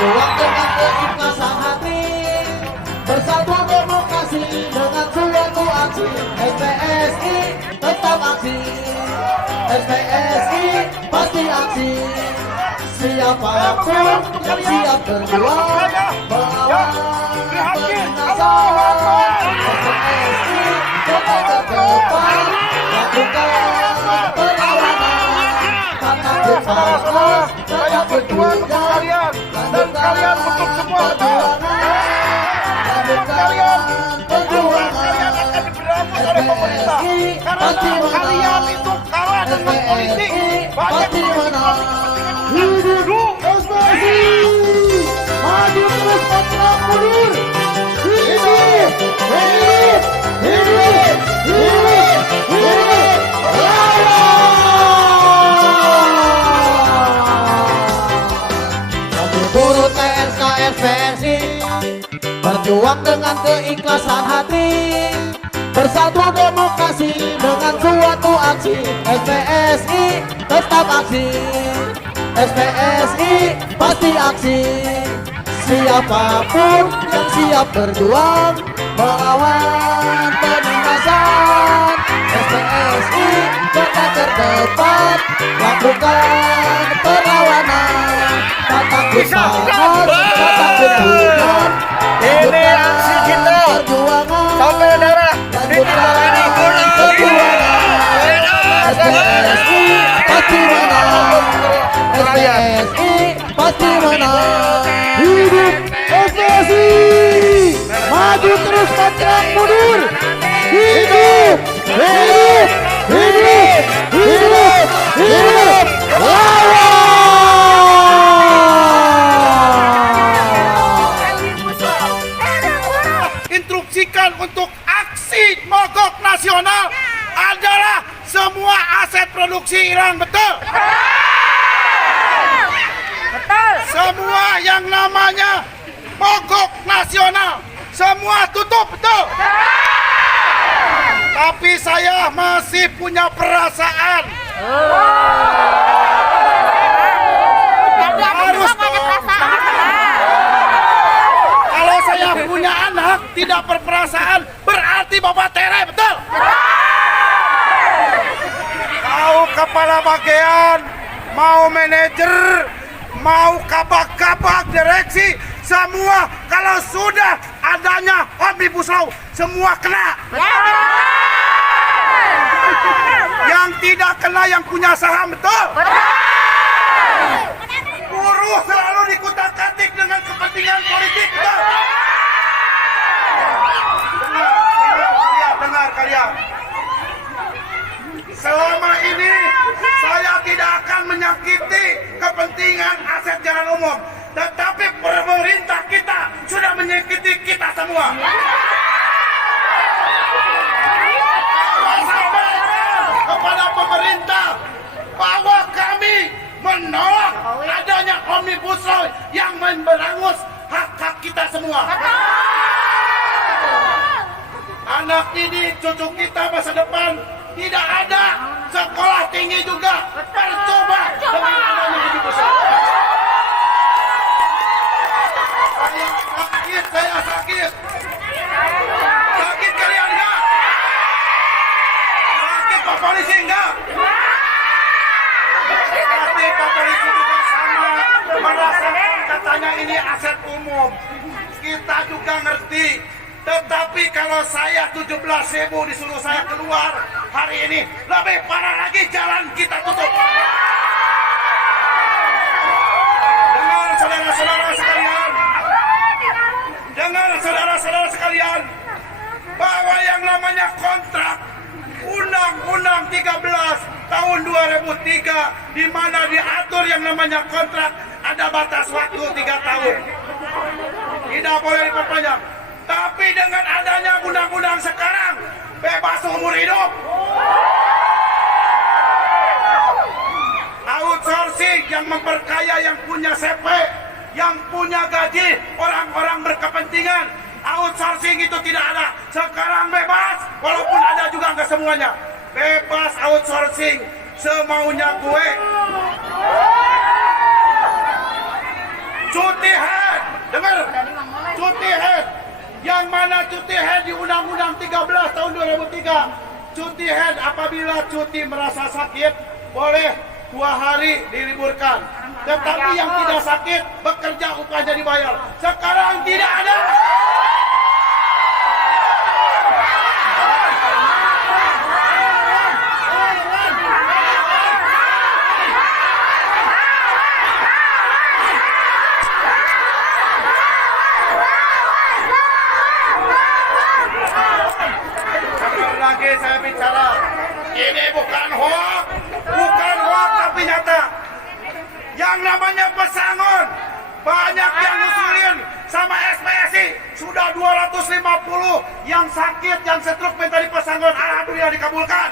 berjuang dengan keikhlasan hati, bersatu demokrasi dengan suatu aksi. SPSI tetap aksi, SPSI pasti aksi. Siapapun yang siap berjuang melawan penindasan, SPSI tetap ke depan lakukan perlawanan. Kata berpanas, saya berjuang dan kalian untuk semua perjuangan SPSI pasti menang, SPSI pasti menang. Hidup SPSI, maju terus pantang mundur. Hidup, hidup, hidup, hidup, hidup, lawan. Turut TNK SPSI, berjuang dengan keikhlasan hati, bersatu demokrasi dengan suatu aksi. SPSI tetap aksi, SPSI pasti aksi. Siapapun yang siap berjuang melawan penindasan, SPSI tetap terdepan lakukan perlawanan. Tak takut panas, tak takut hujan, ini aksi kita sampai darah SPSI pasti menang, SPSI pasti menang. Hidup SPSI, maju terus pantang mundur. Hidup, hidup, hidup, hidup, hidup, lawan. Instruksikan untuk aksi mogok nasional adalah semua aset produksi hilang, betul? Betul. Semua yang namanya mogok nasional semua tutup, betul? Tapi saya masih punya perasaan. Harus dong. Kalau saya punya anak tidak berperasaan, berarti Bapak Tere, betul? Mau kepala bagian, mau manajer, mau kabak-kabak direksi, semua kalau sudah adanya Omnibus Law, semua kena. Yang tidak kena yang punya saham, betul? Buruh selalu dikutak-katik dengan kepentingan politik, betul? Dengar kalian. Selama ini saya tidak akan menyakiti kepentingan aset jalan umum, tetapi pemerintah kita sudah menyakiti kita semua. Kepada pemerintah bahwa kami menolak adanya Omnibus Law yang memberangus hak-hak kita semua. Anak didik cucu kita masa depan tidak ada sekolah tinggi juga, percuma dengan adanya Omnibus Law. Saya sakit. Sakit kalian enggak? Sakit Pak Polisi enggak? Tapi Pak Polisi juga sama merasakan katanya ini aset umum. Kita juga ngerti. Tetapi kalau saya 17.000 disuruh saya keluar hari ini, lebih parah lagi jalan kita tutup. Dengar saudara-saudara sekalian. Dengar saudara-saudara sekalian, bahwa yang namanya kontrak Undang-Undang 13 tahun 2003 di mana diatur yang namanya kontrak ada batas waktu 3 tahun. Tidak boleh diperpanjang. Tapi dengan adanya undang-undang sekarang bebas umur hidup. Outsourcing yang memperkaya yang punya CP, yang punya gaji, orang-orang berkepentingan. Outsourcing itu tidak ada. Sekarang bebas, walaupun ada juga nggak semuanya. Bebas outsourcing, semaunya gue. Cuti Sebagaimana cuti haid di Undang-Undang 13 tahun 2003, cuti haid apabila cuti merasa sakit boleh 2 hari diliburkan. Tetapi yang tidak sakit bekerja upahnya dibayar. Sekarang tidak ada. Lagi saya bicara, ini bukan hoax tapi nyata. Yang namanya pesangon banyak yang ngusulin sama SPSI, sudah 250 yang sakit, yang stroke minta di pesangon, alhamdulillah dikabulkan.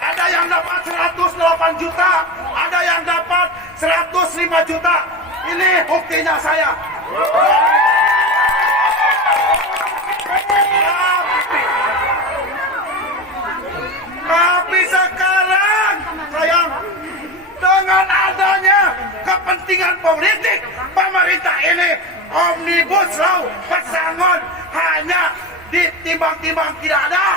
Ada yang dapat 108 juta, ada yang dapat 105 juta. Ini buktinya saya. Tapi sekarang sayang, dengan adanya kepentingan politik pemerintah ini, Omnibus Law pesangon hanya ditimbang-timbang tidak ada.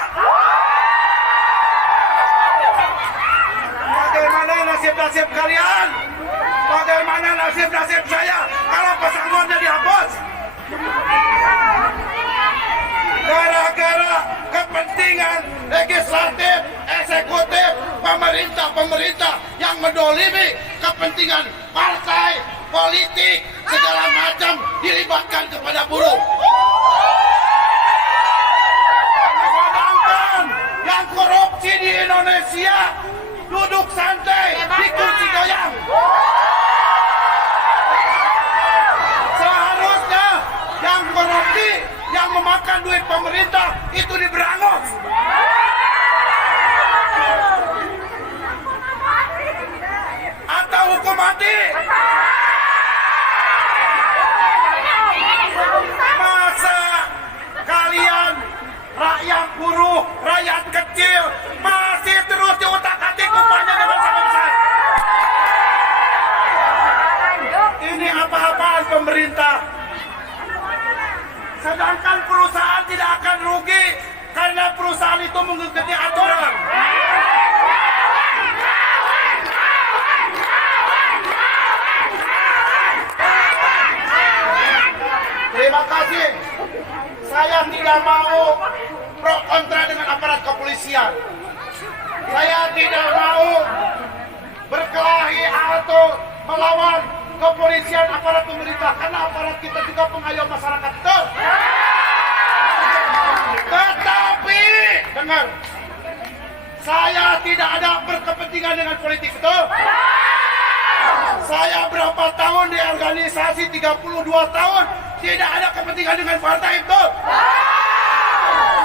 Bagaimana nasib-nasib kalian? Bagaimana nasib-nasib saya kalau pesangonnya dihapus? Gara-gara kepentingan legislatif, eksekutif, pemerintah yang mendolimi kepentingan partai, politik, segala macam dilibatkan kepada buruh. Kadang-kadang yang korupsi di Indonesia duduk santai di kursi goyang. Seharusnya yang korupsi, yang memakan duit pemerintah itu diberangus. Atau hukum mati. Masa kalian rakyat buruh, rakyat kecil masih terus diutak-atik upahnya dengan sangat besar? Ini apa-apaan pemerintah? Sedangkan perusahaan tidak akan rugi karena perusahaan itu mengikuti aturan. Terima kasih. Saya tidak mau pro kontra dengan aparat kepolisian. Saya tidak mau berkelahi atau melawan kepolisian, aparat pemerintah, karena aparat kita juga pengayom masyarakat. Betul. Tetapi dengar, saya tidak ada berkepentingan dengan politik. Betul. Saya berapa tahun di organisasi, 32 tahun, tidak ada kepentingan dengan partai. Betul.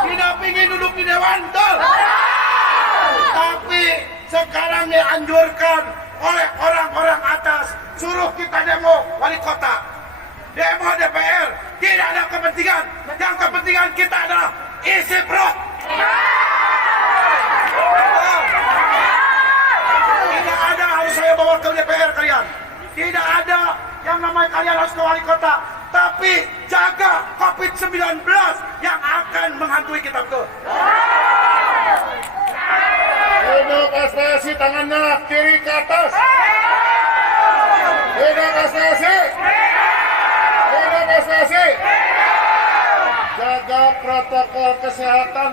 Tidak ingin duduk di dewan. Betul. Tapi sekarang dianjurkan oleh orang-orang atas, suruh kita demo wali kota, demo DPR, tidak ada kepentingan. Yang kepentingan kita adalah isi perut. Tidak ada harus saya bawa ke DPR kalian. Tidak ada yang namanya kalian harus ke wali kota. Tapi jaga COVID-19 yang akan menghantui kita. Betul. Hidup SPSI, tangannya kiri ke atas. Hidup SPSI. Hidup SPSI. Jaga protokol kesehatan.